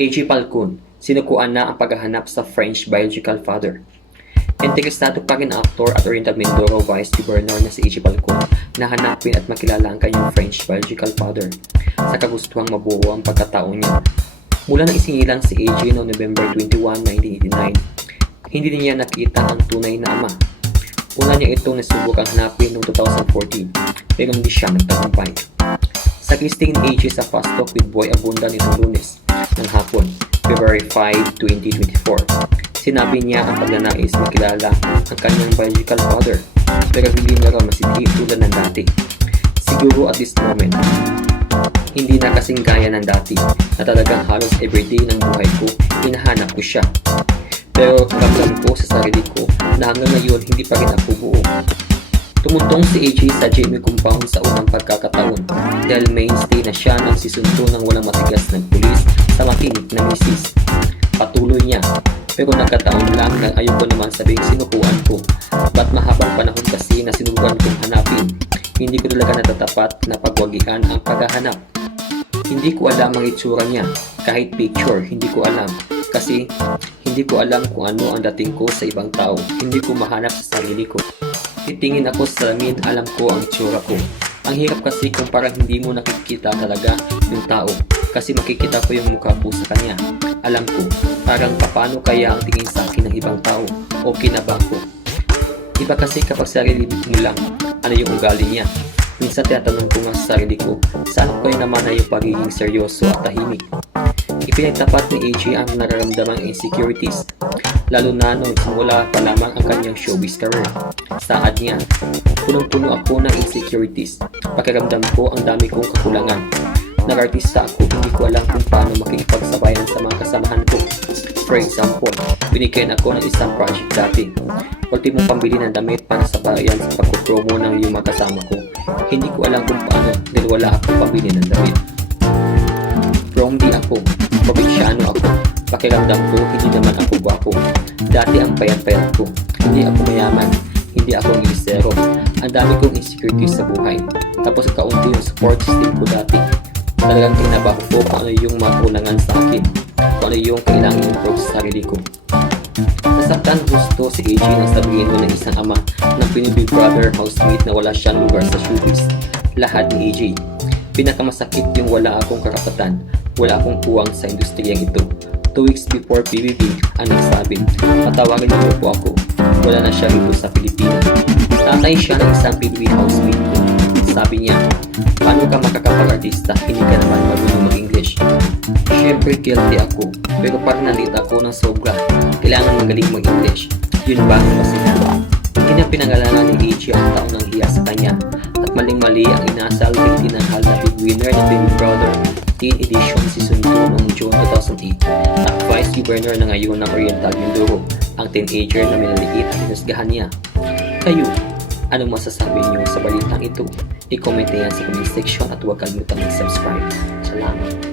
A.J. Falcon, sinukuan na ang paghahanap sa French biological father. Interesado pa rin ang aktor at Oriental Mindoro Vice Governor na si A.J. Falcon na hanapin at makilala ang kanyang French biological father sa kagustuhang mabuo ang pagkatao niya. Mula nang isingilang si A.J. noong November 21, 1989, hindi niya nakita ang tunay na ama. Una niya itong nasubukang hanapin noong 2014 pero hindi siya nagtagumpay. Sa listing ni A.J. sa Fast Talk with Boy Abunda nitong Lunes ng hapon, February 5, 2024, sinabi niya ang pagnanais makilala ang kanyang biological father pero hindi na raw masiti tulad ng dati. Siguro at this moment, hindi na kasing gaya ng dati na talagang halos everyday ng buhay ko hinahanap ko siya. Pero ramdam ko sa sarili ko na hanggang ngayon hindi pa rin ako buo. Tumuntong si AJ sa Jamie Compound sa unang pagkakataon dahil mainstay na siya ng season 2 ng walang matigas ng pulis sa makinig na misis. Patuloy niya, pero nagkataon lang na ayoko naman sabing sinukuan ko. Ba't mahabang panahon kasi na sinubukan kong hanapin, hindi ko talaga natatapat na pagwagian ang paghahanap. Hindi ko alam ang itsura niya, kahit picture hindi ko alam. Kasi hindi ko alam kung ano ang dating ko sa ibang tao, hindi ko mahanap sa sarili ko. Titingin ako sa salamin, alam ko ang itsura ko. Ang hirap kasi kung parang hindi mo nakikita talaga yung tao kasi makikita ko yung mukha ko sa kanya. Alam ko, parang paano kaya ang tingin sa akin ng ibang tao o kinaba ko. Iba kasi kapag sarili mo lang, ano yung ugali niya. Minsan tinatanong ko nga sa sarili ko, saan ko naman na yung pagiging seryoso at tahimik. Ipinagtapat ni AJ ang nararamdamang insecurities, lalo na nung simula pa lamang ang kanyang showbiz career. Saad niya, punong-puno ako ng insecurities. Pakiramdam ko ang dami kong kakulangan. Nag-artista ako, hindi ko alam kung paano makikipagsabayan sa mga kasamahan ko. For example, binigyan ako ng isang project dati. Ultimong pambili ng damit para sa bayan sa pagkupromo ng yung mga kasama ko. Hindi ko alam kung paano dahil wala akong pambili ng damit. From di ako, probinsyano ako. Pakiramdam ko, hindi naman ako gwapo. Dati ang payat-payat ko. Hindi ako mayaman. Hindi ako ngisero. Ang dami kong insecurities sa buhay. Tapos kaunti yung support system ko dati. Talagang tinabaho ko kung ano yung makulangan sa akin. Kung ano yung kailangan improve sa sarili ko. Nasaktan gusto si AJ nang sabihin mo ng isang ama ng Big Brother housemate na wala siyang lugar sa showbiz. Lahat ni AJ. Pinakamasakit yung wala akong karapatan, wala akong puwang sa industriyang ito. 2 weeks before PBB, ang nagsabi, patawagin niyo po ako, wala na siya rito sa Pilipinas. Tatay siya ng isang PBB housemate ko. Sabi niya, paano ka makakapag-artista, hindi ka naman marunong mag-English. Siyempre guilty ako, pero parang nalita ako ng sobra, kailangan magaling mag-English. Yun ba ang masaya? Hindi na pinangalanan ni AJ ang taong ng hiya sa kanya, at maling-mali ang inasal kay tinanghal na big winner ng Big Brother Teen Edition Season 2 noong June 2008 at Vice Governor na ngayon ng Oriental Mindoro, ang teenager na minaliit at hinusgahan niya. Kayo, anong masasabi niyo sa balitang ito? I-comment yan sa comment section at huwag kalimutan mag-subscribe. Salamat.